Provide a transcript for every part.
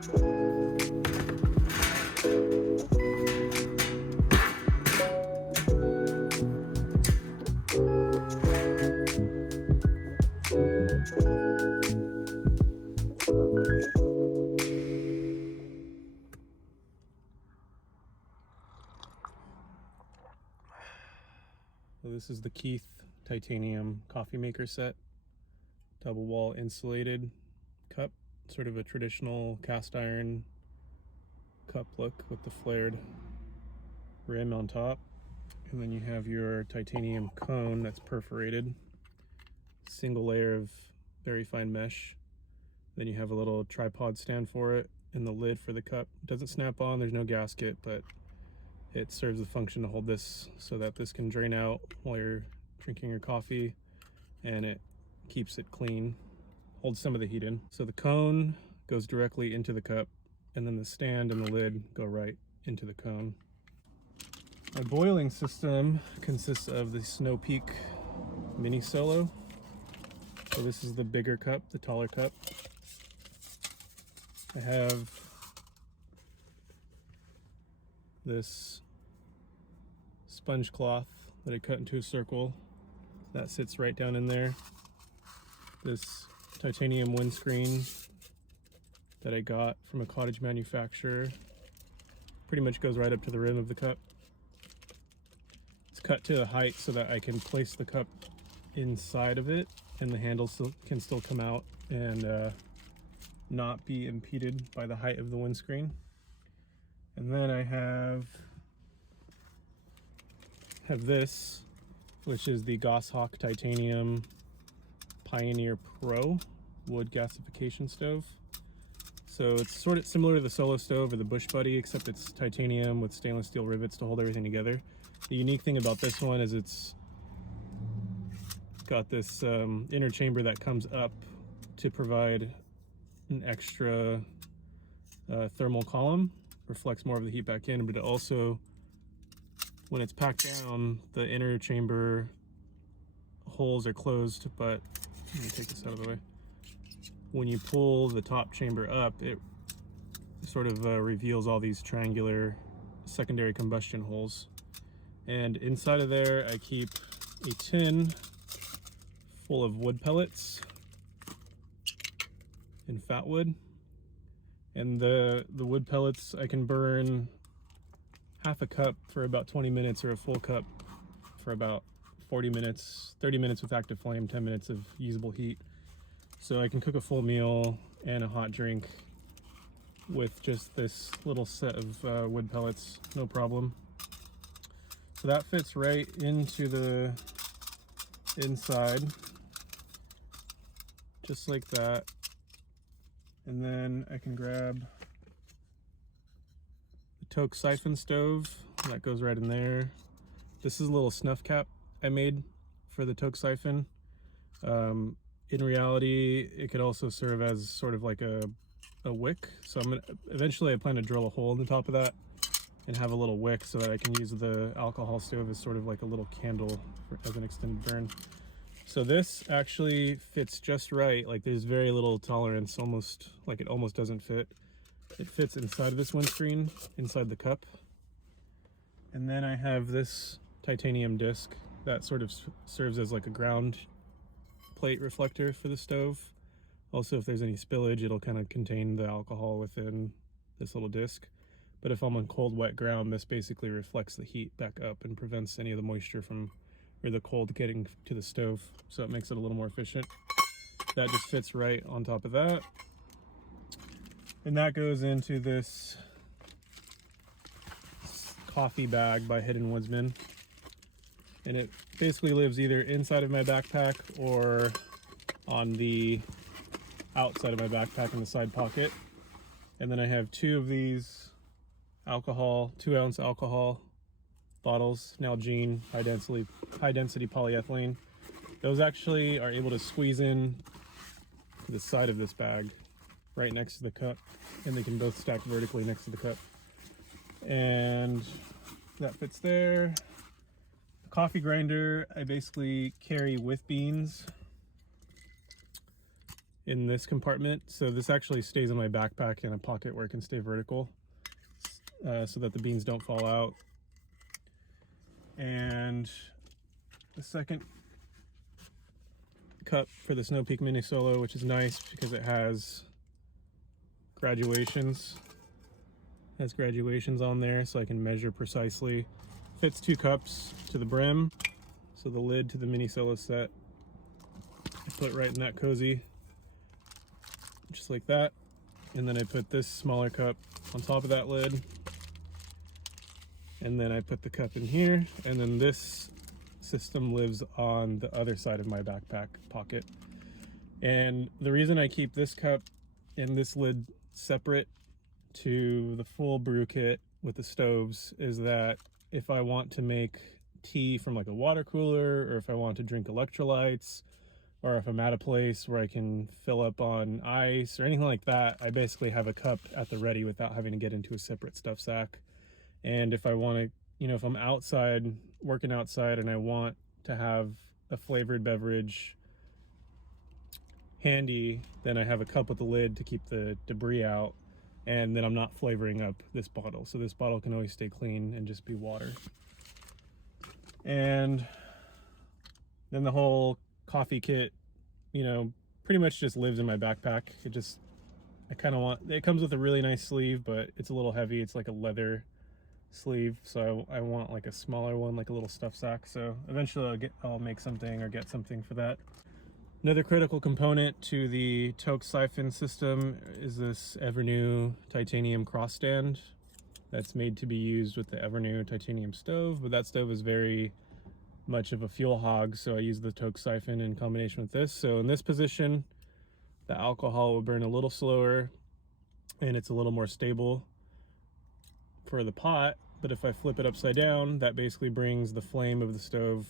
So this is the Keith titanium coffee maker set, double wall insulated cup, sort of a traditional cast iron cup look with the flared rim on top. And then you have your titanium cone that's perforated, single layer of very fine mesh. Then you have a little tripod stand for it and the lid for the cup. It doesn't snap on, there's no gasket, but it serves the function to hold this so that this can drain out while you're drinking your coffee, and it keeps it clean, holds some of the heat in. So the cone goes directly into the cup, and then the stand and the lid go right into the cone. My boiling system consists of the Snow Peak Mini Solo. So this is the bigger cup, the taller cup. I have this sponge cloth that I cut into a circle that sits right down in there. This titanium windscreen that I got from a cottage manufacturer pretty much goes right up to the rim of the cup. It's cut to a height so that I can place the cup inside of it and the handle can still come out and not be impeded by the height of the windscreen. And then I have this, which is the Goshawk titanium Pioneer Pro wood gasification stove. So it's sort of similar to the Solo stove or the Bush Buddy, except it's titanium with stainless steel rivets to hold everything together. The unique thing about this one is it's got this inner chamber that comes up to provide an extra thermal column, reflects more of the heat back in, but it also, when it's packed down, the inner chamber holes are closed, but let me take this out of the way. When you pull the top chamber up, it sort of reveals all these triangular secondary combustion holes. And inside of there, I keep a tin full of wood pellets in fat wood. And the wood pellets, I can burn half a cup for about 20 minutes or a full cup for about 40 minutes, 30 minutes with active flame, 10 minutes of usable heat. So I can cook a full meal and a hot drink with just this little set of wood pellets, no problem. So that fits right into the inside, just like that. And then I can grab the Toaks Siphon stove, that goes right in there. This is a little snuff cap I made for the Toaks Siphon. In reality, it could also serve as sort of like a wick. So eventually I plan to drill a hole in the top of that and have a little wick so that I can use the alcohol stove as sort of like a little candle as an extended burn. So this actually fits just right. Like there's very little tolerance, almost like it almost doesn't fit. It fits inside of this windscreen, inside the cup. And then I have this titanium disc that sort of serves as like a ground plate reflector for the stove. Also, if there's any spillage, it'll kind of contain the alcohol within this little disc. But if I'm on cold, wet ground, this basically reflects the heat back up and prevents any of the moisture from, or the cold getting to the stove. So it makes it a little more efficient. That just fits right on top of that. And that goes into this coffee bag by Hidden Woodsmen. And it basically lives either inside of my backpack or on the outside of my backpack in the side pocket. And then I have two of these alcohol, 2-ounce alcohol bottles, Nalgene high density polyethylene. Those actually are able to squeeze in to the side of this bag right next to the cup, and they can both stack vertically next to the cup. And that fits there. The coffee grinder I basically carry with beans. in this compartment. So this actually stays in my backpack in a pocket where it can stay vertical, so that the beans don't fall out. And the second cup for the Snow Peak Mini Solo, which is nice because it has graduations. It has graduations on there so I can measure precisely. Fits 2 cups to the brim. So the lid to the Mini Solo set, I put right in that cozy, just like that. And then I put this smaller cup on top of that lid. And then I put the cup in here, and then this system lives on the other side of my backpack pocket. And the reason I keep this cup and this lid separate to the full brew kit with the stoves is that if I want to make tea from like a water cooler, or if I want to drink electrolytes, or if I'm at a place where I can fill up on ice or anything like that, I basically have a cup at the ready without having to get into a separate stuff sack. And if I want to, you know, if I'm outside, working outside, and I want to have a flavored beverage handy, then I have a cup with a lid to keep the debris out, and then I'm not flavoring up this bottle. So this bottle can always stay clean and just be water. And then the whole coffee kit, you know, pretty much just lives in my backpack. I kind of want, it comes with a really nice sleeve, but it's a little heavy. It's like a leather sleeve, so I want like a smaller one, like a little stuff sack. So eventually I'll make something or get something for that. Another critical component to the Toaks siphon system is this Evernew titanium cross stand that's made to be used with the Evernew titanium stove, but that stove is very much of a fuel hog, so I use the Toaks siphon in combination with this. So in this position, the alcohol will burn a little slower and it's a little more stable for the pot. But if I flip it upside down, that basically brings the flame of the stove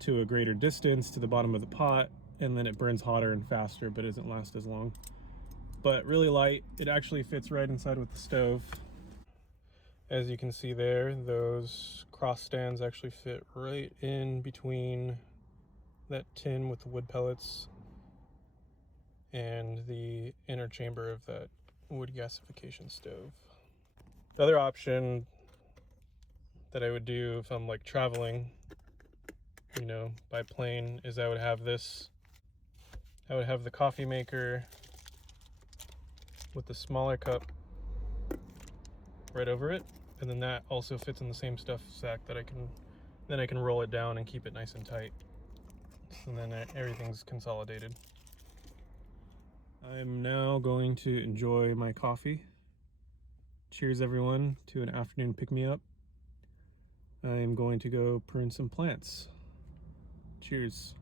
to a greater distance to the bottom of the pot, and then it burns hotter and faster, but doesn't last as long. But really light, it actually fits right inside with the stove. As you can see there, those cross stands actually fit right in between that tin with the wood pellets and the inner chamber of that wood gasification stove. The other option that I would do if I'm like traveling, you know, by plane, is I would have this. I would have the coffee maker with the smaller cup right over it, and then that also fits in the same stuff sack that I can roll it down and keep it nice and tight. And then everything's consolidated. I'm now going to enjoy my coffee. Cheers everyone to an afternoon pick-me-up. I'm going to go prune some plants. Cheers.